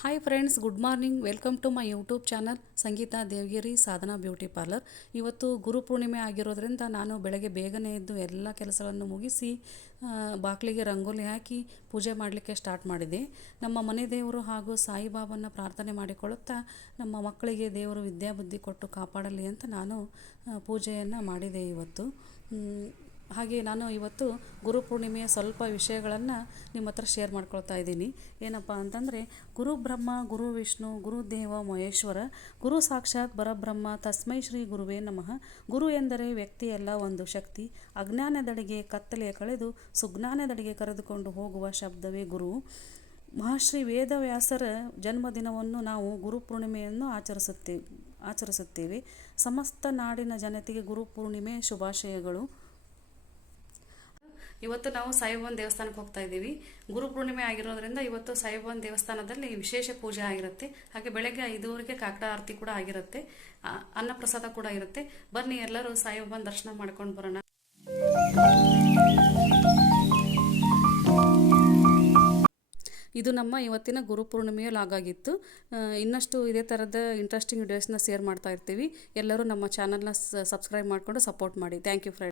Hi friends good morning welcome to my YouTube channel Sangeeta Devagiri Sadhana beauty parlour ಇವತ್ತು ಗುರು ಪೂರ್ಣಿಮೆ ಆಗಿರೋದ್ರಿಂದ ನಾನು ಬೆಳಗ್ಗೆ ಬೇಗನೆ ಎದ್ದು ಎಲ್ಲ ಕೆಲಸಗಳನ್ನು ಮುಗಿಸಿ ಬಾಗಿಲಿಗೆ ರಂಗೋಲಿ ಹಾಕಿ ಪೂಜೆ ಮಾಡಲಿಕ್ಕೆ ಸ್ಟಾರ್ಟ್ ಮಾಡಿದೆ. ನಮ್ಮ ಮನೆ ದೇವರು ಹಾಗೂ ಸಾಯಿಬಾಬನ ಪ್ರಾರ್ಥನೆ ಮಾಡಿಕೊಳ್ಳುತ್ತಾ ನಮ್ಮ ಮಕ್ಕಳಿಗೆ ದೇವರು ವಿದ್ಯಾಬುದ್ಧಿ ಕೊಟ್ಟು ಕಾಪಾಡಲಿ ಅಂತ ನಾನು ಪೂಜೆಯನ್ನು ಮಾಡಿದೆ ಇವತ್ತು. ಹಾಗೆ ನಾನು ಇವತ್ತು ಗುರು ಪೂರ್ಣಿಮೆಯ ಸ್ವಲ್ಪ ವಿಷಯಗಳನ್ನು ನಿಮ್ಮ ಹತ್ರ ಶೇರ್ ಮಾಡ್ಕೊಳ್ತಾ ಇದ್ದೀನಿ. ಏನಪ್ಪ ಅಂತಂದರೆ, ಗುರು ಬ್ರಹ್ಮ, ಗುರು ವಿಷ್ಣು ಗುರುದೇವ ಮಹೇಶ್ವರ, ಗುರು ಸಾಕ್ಷಾತ್ ಪರಬ್ರಹ್ಮ, ತಸ್ಮೈ ಶ್ರೀ ಗುರುವೇ ನಮಃ. ಗುರು ಎಂದರೆ ವ್ಯಕ್ತಿಯಲ್ಲ ಒಂದು ಶಕ್ತಿ. ಅಜ್ಞಾನದಡಿಗೆ ಕತ್ತಲೆಯ ಕಳೆದು, ಸುಜ್ಞಾನದಡಿಗೆ ಕರೆದುಕೊಂಡು ಹೋಗುವ ಶಬ್ದವೇ ಗುರು. ಮಹಾಶ್ರೀ ವೇದವ್ಯಾಸರ ಜನ್ಮದಿನವನ್ನು ನಾವು ಗುರು ಪೂರ್ಣಿಮೆಯನ್ನು ಆಚರಿಸುತ್ತೇವೆ ಆಚರಿಸುತ್ತೇವೆ. ಸಮಸ್ತ ನಾಡಿನ ಜನತೆಗೆ ಗುರು ಪೂರ್ಣಿಮೆ ಶುಭಾಶಯಗಳು. ಇವತ್ತು ನಾವು ಸಾಯಿಬಾಬನ ದೇವಸ್ಥಾನಕ್ಕೆ ಹೋಗ್ತಾ ಇದ್ದೀವಿ. ಗುರು ಪೂರ್ಣಿಮೆ ಆಗಿರೋದ್ರಿಂದ ಇವತ್ತು ಸಾಯಿಬಾಬನ ದೇವಸ್ಥಾನದಲ್ಲಿ ವಿಶೇಷ ಪೂಜೆ ಆಗಿರುತ್ತೆ. ಹಾಗೆ ಬೆಳಗ್ಗೆ ಐದೂವರೆಗೆ ಕಾಕಡ ಆರತಿ ಕೂಡ ಆಗಿರುತ್ತೆ. ಅನ್ನಪ್ರಸಾದ ಕೂಡ ಇರುತ್ತೆ. ಬನ್ನಿ ಎಲ್ಲರೂ ಸಾಯಿಬಾಬನ ದರ್ಶನ ಮಾಡ್ಕೊಂಡು ಬರೋಣ. ಇದು ನಮ್ಮ ಇವತ್ತಿನ ಗುರು ಪೂರ್ಣಿಮೆಯ ಲಾಗ್ ಆಗಿತ್ತು. ಇನ್ನಷ್ಟು ಇದೇ ಥರದ ಇಂಟ್ರೆಸ್ಟಿಂಗ್ ವಿಡಿಯೋಸ್ನ ಶೇರ್ ಮಾಡ್ತಾ ಇರ್ತೀವಿ. ಎಲ್ಲರೂ ನಮ್ಮ ಚಾನಲ್ನ ಸಬ್ಸ್ಕ್ರೈಬ್ ಮಾಡಿಕೊಂಡು ಸಪೋರ್ಟ್ ಮಾಡಿ. Thank you friend